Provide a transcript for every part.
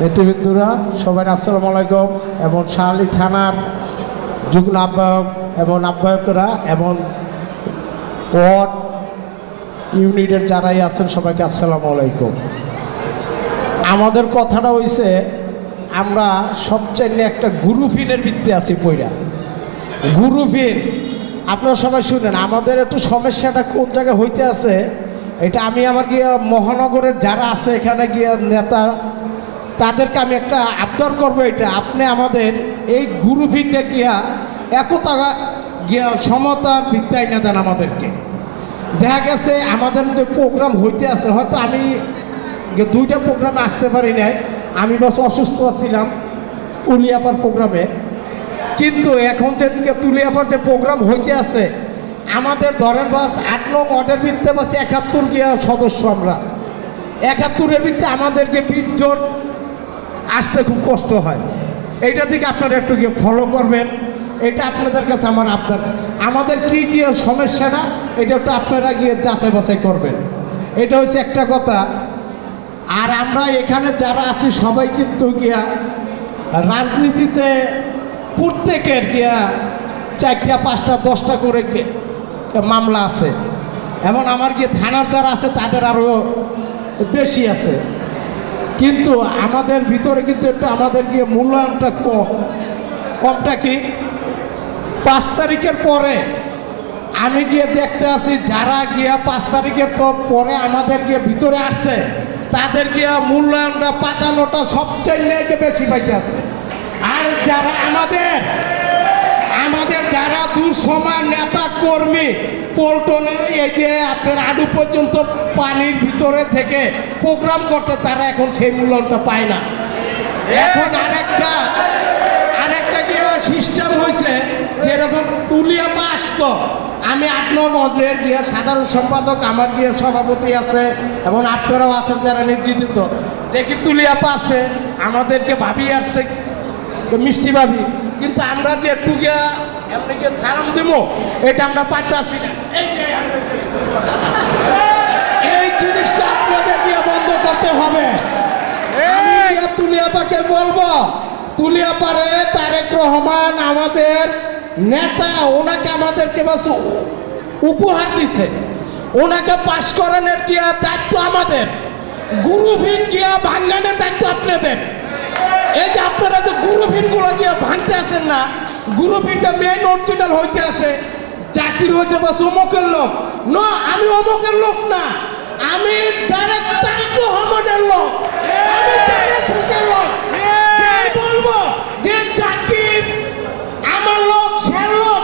নেতৃবৃন্দরা সবাই আসসালামু আলাইকুম এবং শাহালি থানার যুগ্ম আহ্বায়ক এবং আহ্বায়করা এবং ওয়ার্ড ইউনিটের যারাই আছেন সবাইকে আসসালামু আলাইকুম। আমাদের কথাটা হইছে আমরা সবচেয়ে একটা গুরুফিনের ভিত্তি আছি পইরা গুরুফিন। আপনারা সবাই শুনেন আমাদের একটু সমস্যাটা কোন জায়গায় হইতে আছে এটা আমি আমার গিয়া মহানগরের যারা আছে এখানে গিয়া নেতা তাদেরকে আমি একটা আবদার করবো, এটা আপনি আমাদের এই গুরুফিনটা গিয়া একতা গিয়া সমতার ভিত্তায় না দেন আমাদেরকে। দেখা গেছে আমাদের যে প্রোগ্রাম হইতে আছে, হয়তো আমি দুইটা প্রোগ্রামে আসতে পারি নাই, আমি বাস অসুস্থ ছিলাম তুলিয়াপার প্রোগ্রামে, কিন্তু এখন যেদিকে তুলিয়াপার যে প্রোগ্রাম হইতে আছে আমাদের ধরেন বাস 8 নং ওয়ার্ডের ভিত্তিতে বাস 71 গিয়া সদস্য, আমরা 71-এর ভিত্তিতে আমাদেরকে 20 জন আসতে খুব কষ্ট হয়। এইটা থেকে আপনারা একটু গিয়ে ফলো করবেন, এটা আপনাদের কাছে আমার আবদার। আমাদের কি গিয়ে সমস্যাটা এটা একটু আপনারা গিয়ে যাচাই বাছাই করবেন, এটা হচ্ছে একটা কথা। আর আমরা এখানে যারা আছি সবাই কিন্তু গিয়া রাজনীতিতে প্রত্যেকের গিয়া 4টা 5টা 10টা করে মামলা আছে এবং আমার গিয়ে থানার যারা আছে তাদের আরও বেশি আছে, কিন্তু আমাদের ভিতরে কিন্তু একটু আমাদের গিয়ে মূল্যায়নটা কমটা কি 5 তারিখের পরে আমি গিয়ে দেখতে আসি যারা গিয়া 5 তারিখের তো পরে আমাদের গিয়ে ভিতরে আসছে তাদের গিয়া মূল্যায়নটা পাতানোটা সবচেয়ে বেশি পাইতে আছে। আর যারা আমাদের যারা দুঃসময় নেতা কর্মী পল্টনে এই যে আপনার আডু পর্যন্ত পানির ভিতরে থেকে প্রোগ্রাম করছে তারা এখন সেই মূল্যায়নটা পায় না। এখন আরেকটা গিয়ে সিস্টেম হয়েছে যেরকম তুলিয়াপা আসতো, আমি 8 নং ওয়ার্ডের গিয়ে সাধারণ সম্পাদক, আমার গিয়ে সভাপতি আছে এবং আপনারাও আছেন যারা নির্যাতিত, দেখি তুলিয়াপা আছে আমাদেরকে ভাবি আসছে মিষ্টি ভাবি, কিন্তু আমরা যে একটু গিয়া এমনি গিয়ে সালাম দেব এটা আমরা পারতেছি না। এই জিনিসটা আপনাদের গিয়ে বন্ধ করতে হবে। তুলিয়াপাকে বলবো, তুলিয়াপারে তারেক রহমান আমাদের নেতা, ওনাকে আমাদেরকে বাস উপহার দিচ্ছে, ওনাকে পাশ করানোর গিয়া দায়িত্ব আমাদের, গুরুভিন গিয়া ভাঙ্গানোর দায়িত্ব আপনাদের। এই যে আপনারা যে গুরুভিনগুলো গিয়া ভাঙতে আসেন না, গুরুভিনটা মেইন অরিজিনাল হইতে আছে জাকির হয়েছে বাস অমুকের লোক, না আমি অমুকের লোক না, আমি তারেক রহমানের লোক, আমি তারেক হোসেনের লোক। বলবো যে জাকির আমার লোক, সে লোক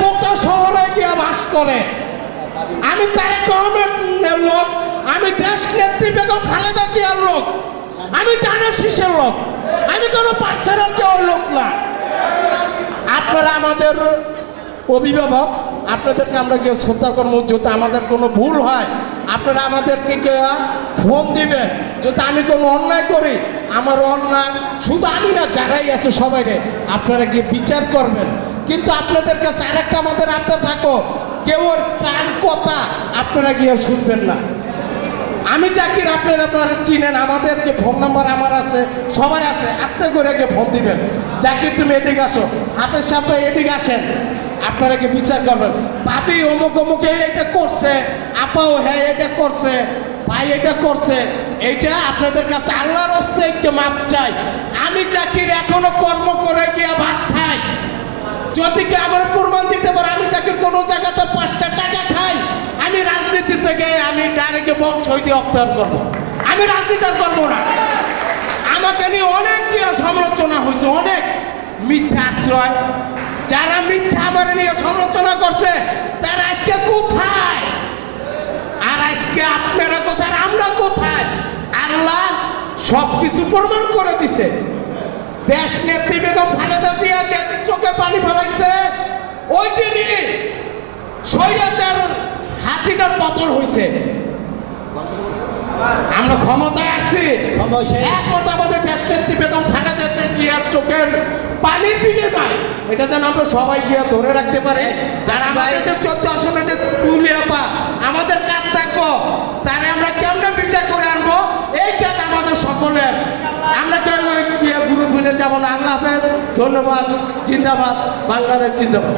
বোকা শহরে গিয়ে বাস করে, আমি তারেক রহমানের লোক, আমি দেশ নেত্রী বেগম খালেদা জিয়ার লোক, আমি জানা শিশের লোক, আমি কোনো পার্সোনাল কেউ লোক না। আপনারা আমাদের অভিভাবক, আপনাদেরকে আমরা গিয়ে শ্রদ্ধা করবো, যদি আমাদের কোনো ভুল হয় আপনারা আমাদেরকে ফোন দিবেন, যদি আমি কোনো অন্যায় করি আমার অন্যায় শুধু আমি না যারাই আছে সবাই আপনারা গিয়ে বিচার করবেন। কিন্তু আপনাদের কাছে আরেকটা আমাদের আবদার থাকো, কেউ কান কথা আপনারা গিয়ে শুনবেন না। আমি জাকির, আপনারা চিনেন, আমাদেরকে ফোন নাম্বার আমার আছে, সবার আছে, আস্তে করে গিয়ে ফোন দিবেন, জাকির তুমি এদিকে আসো, হাফেজ সাহেব এদিকে আসেন, আপনারা কি বিচার করবেন। ভাবি অমুক অমুকে এটা করছে, আপাও হ্যাঁ এটা করছে, ভাই এটা করছে, এইটা আপনাদের কাছে আল্লাহর হস্তে একটু মাপ চাই। আমি জাকির এখনো কর্ম করে গিয়ে ভাত খাই, যদি কি আমার প্রমাণ দিতে পারে আমি জাকির কোনো জায়গাতে 5টা টাকা খাই, আমি রাজনীতি থেকে আমি ডাইরেক্ট বংশ হইতে অবতার করবো, আমি রাজনীতি আর করবো না। আমাকে নিয়ে অনেক সমালোচনা হয়েছে, অনেক মিথ্যা আশ্রয়, যারা মিথ্যা আমার নিয়ে সমালোচনা করছে তারা আজকে কোথায়, আর আজকে আপনারা কোথায়, আমরা কোথায়? আল্লাহ সবকিছু প্রমাণ করে দিছে। দেশ নেত্রী বেগম খালেদা জিয়া যে চোখে পানি ফেলাইছে ওই দিনই স্বৈরাচার হাসিনার পতন হয়েছে। আমরা ক্ষমতায় আসছি, একমাত্র আমাদের দেশ নেত্রী বেগম খালেদা জিয়ার চোখের পানি পিনে নাই, এটা যেন আমরা সবাই গিয়ে ধরে রাখতে পারি। যারা আমাদের যে 14 আসনের যে তুলিয়াপা আমাদের কাজ থাকবো, তারা আমরা কেমনে বিচার করে আনবো, এই কাজ আমাদের সকল কেমন? আল্লাহ হাফেজ, ধন্যবাদ, জিন্দাবাদ, বাংলাদেশ জিন্দাবাদ।